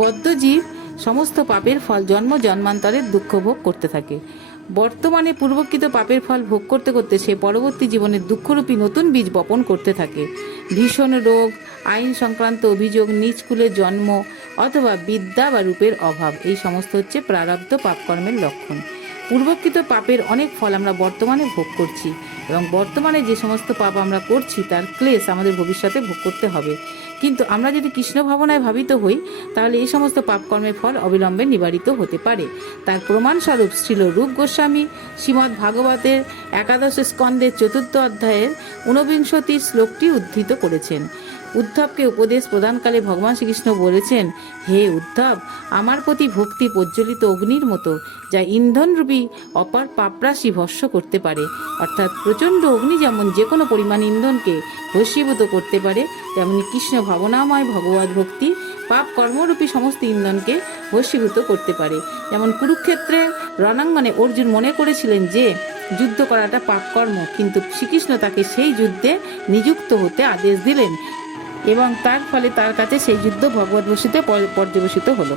বদ্ধজীব সমস্ত পাপের ফল জন্ম জন্মান্তরের দুঃখ ভোগ করতে থাকে। বর্তমানে পূর্বকৃত পাপের ফল ভোগ করতে করতে সে পরবর্তী জীবনের দুঃখরূপী নতুন বীজ বপন করতে থাকে। ভীষণ রোগ, আইন সংক্রান্ত অভিযোগ, নিজ কুলের জন্ম অথবা বিদ্যা বা রূপের অভাব, এই সমস্ত হচ্ছে প্রারব্ধ পাপকর্মের লক্ষণ। পূর্বকৃত পাপের অনেক ফল আমরা বর্তমানে ভোগ করছি এবং বর্তমানে যে সমস্ত পাপ আমরা করছি তার ক্লেশ আমাদের ভবিষ্যতে ভোগ করতে হবে। কিন্তু আমরা যদি কৃষ্ণ ভাবনায় ভাবিত হই তাহলে এই সমস্ত পাপকর্মের ফল অবিলম্বে নিবারিত হতে পারে। তার প্রমাণস্বরূপ শ্রীল রূপ গোস্বামী শ্রীমদ্ ভাগবতের 11 স্কন্ধের 4 অধ্যায়ের 49 শ্লোকটি উদ্ধৃত করেছেন। উদ্ধবকে উপদেশ প্রদানকালে ভগবান শ্রীকৃষ্ণ বলেছেন, হে উদ্ধব, আমার প্রতি ভক্তি প্রজ্বলিত অগ্নির মতো, যা ইন্ধনরূপী অপার পাপরাশি ভস্ম করতে পারে। অর্থাৎ প্রচণ্ড অগ্নি যেমন যে কোনো পরিমাণ ইন্ধনকে ভস্মীভূত করতে পারে, তেমনি কৃষ্ণ ভাবনাময় ভগবত ভক্তি পাপ কর্মরূপী সমস্ত ইন্ধনকে ভস্মীভূত করতে পারে। যেমন কুরুক্ষেত্রের রণাঙ্গনে অর্জুন মনে করেছিলেন যে যুদ্ধ করাটা পাপকর্ম, কিন্তু শ্রীকৃষ্ণ তাকে সেই যুদ্ধে নিযুক্ত হতে আদেশ দিলেন এবং তার ফলে তার কাছে সেই যুদ্ধ ভগবত বশীতে পর্যবসিত হলো।